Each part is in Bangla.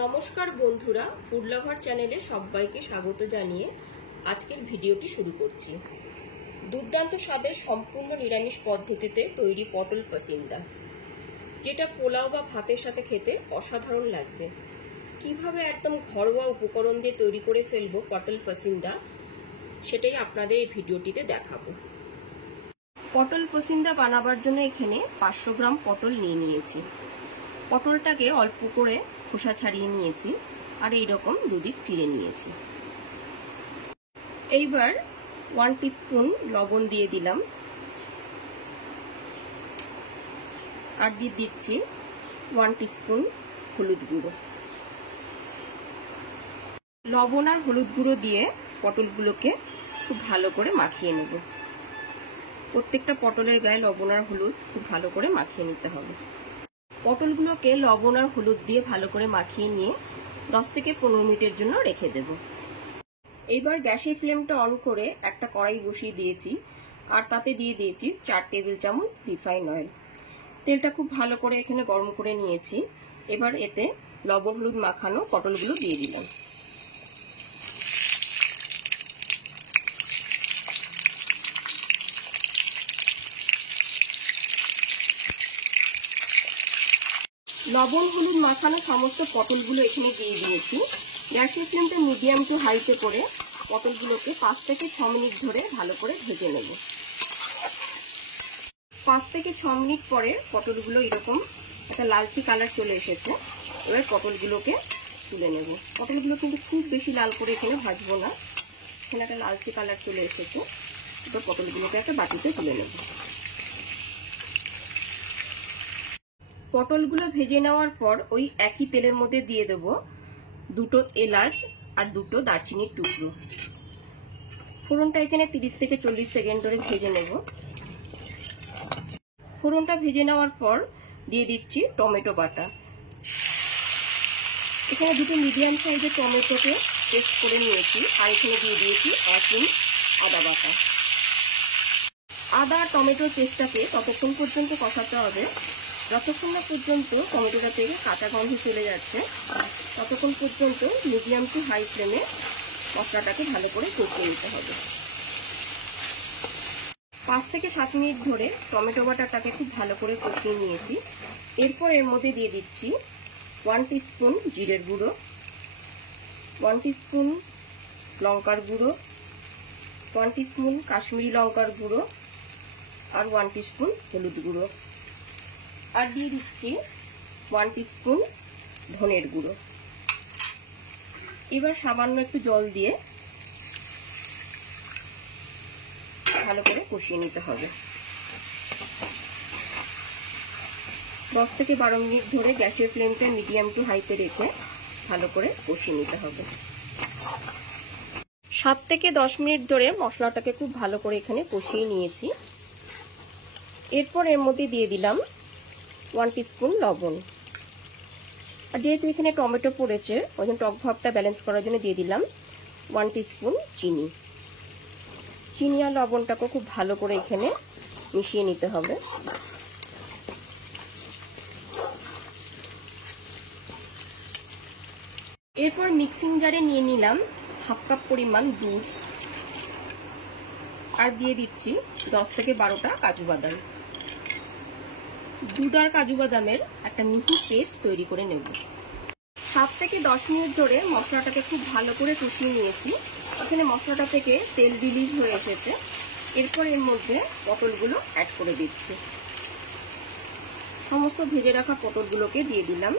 নমস্কার বন্ধুরা, ফুড লাভার চ্যানেলে সবাইকে স্বাগত জানিয়ে আজকের ভিডিওটি শুরু করছি। দুর্দান্ত স্বাদের সম্পূর্ণ নিরামিষ পদ্ধতিতে তৈরি পটল পাসিন্দা, যেটা পোলাও বা ভাতের সাথে খেতে অসাধারণ লাগবে। কিভাবে একদম ঘরোয়া উপকরণ দিয়ে তৈরি করে ফেলবো পটল পাসিন্দা, সেটাই আপনাদের এই ভিডিওটিতে দেখাবো। পটল পাসিন্দা বানাবার জন্য এখানে 500 গ্রাম পটল নিয়ে নিয়েছি। পটলটাকে অল্প করে খোসা ছাড়িয়ে নিয়েছি আর এইরকম দুদিক চিড়ে নিয়েছি। এইবার 1 টিস্পুন লবণ দিয়ে দিলাম আর দিয়ে দিচ্ছি 1 টিস্পুন হলুদ গুঁড়ো। লবণ আর হলুদ গুঁড়ো দিয়ে পটলগুলোকে খুব ভালো করে মাখিয়ে নেব। প্রত্যেকটা পটলের গায়ে লবণ আর হলুদ খুব ভালো করে মাখিয়ে নিতে হবে। পটলগুলোকে লবণ আর হলুদ দিয়ে ভালো করে মাখিয়ে নিয়ে 10 থেকে 15 মিনিটের জন্য রেখে দেব। এইবার গ্যাসের ফ্লেমটা অন করে একটা কড়াই বসিয়ে দিয়েছি আর তাতে দিয়ে দিয়েছি 4 টেবিল চামচ রিফাইন অয়েল। তেলটা খুব ভালো করে এখানে গরম করে নিয়েছি। এবার এতে লবণ হলুদ মাখানো পটলগুলো দিয়ে দিলাম। লবণ হলুদ মাখানো সমস্ত পটলগুলো এখানে দিয়ে দিয়েছি। গ্যাসের ফ্লেমটা মিডিয়াম টু হাইতে করে পটলগুলোকে 5 থেকে 6 মিনিট ধরে ভালো করে ভেজে নেব। 5 থেকে 6 মিনিট পরে পটলগুলো এরকম একটা লালচে কালার চলে এসেছে। এবার পটলগুলোকে তুলে নেব। পটলগুলো কিন্তু খুব বেশি লাল করে এখানে ভাজবো না। এখানে একটা লালচে কালার চলে এসেছে। এবার পটলগুলোকে একটা বাটিতে তুলে নেব। পটলগুলো ভেজে নেওয়ার পর ওই একই তেলের মধ্যে দিয়ে দেব 2টো এলাচ আর 2টো দারচিনির টুকরো। ফোড়নটা এখানে 30 থেকে 40 সেকেন্ড ধরে ভেজে নেব। ফোড়নটা ভেজে নেওয়ার পর দিয়ে দিচ্ছি টমেটো বাটা। এখানে 2টো মিডিয়াম সাইজের টমেটোকে পেস্ট করে নিয়েছি আর এখানে দিয়ে দিয়েছি 1 ইঞ্চ আদা বাটা। আদা টমেটোর পেস্টটাকে ততক্ষণ পর্যন্ত কষাতে হবে যতক্ষণ না পর্যন্ত টমেটোটা থেকে কাঁচা গন্ধ চলে যাচ্ছে। ততক্ষণ পর্যন্ত মিডিয়াম টু হাই ফ্লেমে মশলাটাকে ভালো করে কষিয়ে নিতে হবে। 5 থেকে 7 মিনিট ধরে টমেটো বাটাটাকে খুব ভালো করে কষিয়ে নিয়েছি। এরপর এর মধ্যে দিয়ে দিচ্ছি 1 টিস্পুন জিরের গুঁড়ো, 1 টিস্পুন লঙ্কার গুঁড়ো, 1 টিস্পুন কাশ্মীরি লঙ্কার গুঁড়ো আর 1 টিস্পুন হলুদ গুঁড়ো, আর দিয়ে দিচ্ছি 1 টিস্পুন ধনের গুঁড়ো। এবার সামান্য একটু জল দিয়ে ভালো করে কষিয়ে নিতে হবে। 10 থেকে 12 মিনিট ধরে গ্যাসের ফ্লেমটা মিডিয়াম টু হাইতে রেখে ভালো করে কষিয়ে নিতে হবে। 7 থেকে 10 মিনিট ধরে মশলাটাকে খুব ভালো করে এখানে কষিয়ে নিয়েছি। এরপর এর মধ্যে দিয়ে দিলাম 1 টিস্পুন লবণ। আর যেহেতু এখানে টমেটো পড়েছে ওই জন্য টক ভাবটা ব্যালেন্স করার জন্য দিয়ে দিলাম 1 টিস্পুন চিনি। চিনি আর লবণটাকে খুব ভালো করে এখানে মিশিয়ে নিতে হবে। এরপর মিক্সিং জারে নিয়ে নিলাম 1/2 কাপ পরিমাণ দুধ আর দিয়ে দিচ্ছি 10 থেকে 12টা কাজু বাদাম। দুধ আর কাজু বাদামের একটা মিহি পেস্ট তৈরি করে নেব। 7 থেকে 10 মিনিট ধরে মশলাটাকে খুব ভালো করে কষিয়ে নিয়েছি। এখানে মশলাটা থেকে তেল রিলিজ হয়ে এসেছে। এরপর এর মধ্যে পটলগুলো অ্যাড করে দিচ্ছি। সমস্ত ভেজে রাখা পটলগুলোকে দিয়ে দিলাম।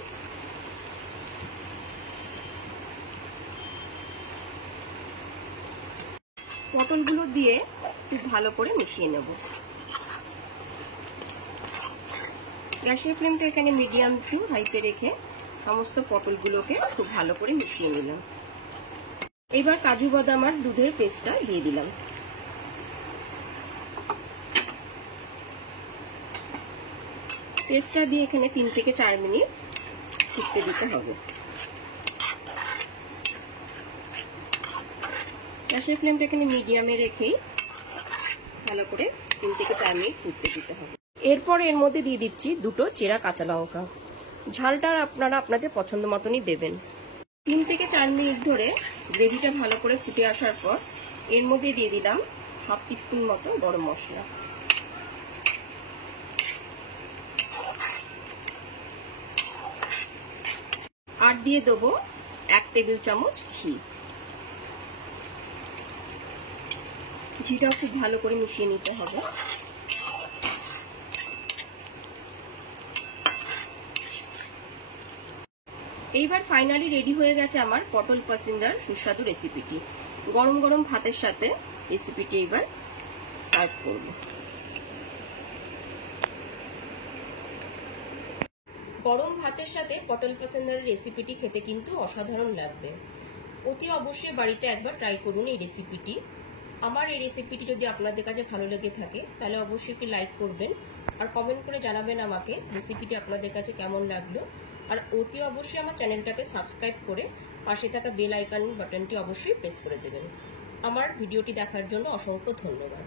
পটলগুলো দিয়ে খুব ভালো করে মিশিয়ে নেব। গ্যাসের ফ্লেমটা এখানে মিডিয়াম টু হাইতে রেখে সমস্ত পটলগুলোকে খুব ভালো করে মিশিয়ে নিলাম। এবার কাজু বাদাম আর দুধের পেস্টটা দিয়ে দিলাম। পেস্টটা দিয়ে এখানে 3 থেকে 4 মিনিট ফুটতে দিতে হবে। গ্যাসের ফ্লেমটা এখানে মিডিয়ামে রেখেই ভালো করে 3 থেকে 4 মিনিট ফুটতে দিতে হবে। এরপর এর মধ্যে দিয়ে দিচ্ছি 2টো চেরা কাঁচা লঙ্কা। ঝালটা আপনারা আপনাদের পছন্দ মতনই দেবেন। 3 থেকে 4 মিনিট ধরে গ্রেভিটা ভালো করে ফুটে আসার পর এর মধ্যে দিয়ে দিলাম 1/2 টিস্পুন মতো গরম মশলা। আর দিয়ে দেবো 1 টেবিল চামচ ঘি। ঘিটা খুব ভালো করে মিশিয়ে নিতে হবে। এইবার ফাইনালি রেডি হয়ে গেছে আমার পটল পাসিন্দার সুস্বাদু রেসিপিটি। গরম গরম ভাতের সাথে রেসিপিটি এবার সার্ভ করব। গরম ভাতের সাথে পটল পাসিন্দার রেসিপিটি খেতে কিন্তু অসাধারণ লাগবে। অতি অবশ্যই বাড়িতে একবার ট্রাই করুন এই রেসিপিটি। আমার এই রেসিপিটি যদি আপনাদের কাছে ভালো লেগে থাকে তাহলে অবশ্যই একটি লাইক করবেন আর কমেন্ট করে জানাবেন আমাকে রেসিপিটি আপনাদের কাছে কেমন লাগলো। আর অতি অবশ্যই আমার চ্যানেলটাকে সাবস্ক্রাইব করে পাশে থাকা বেল আইকন বাটনটি অবশ্যই প্রেস করে দেবেন। আমার ভিডিওটি দেখার জন্য অসংখ্য ধন্যবাদ।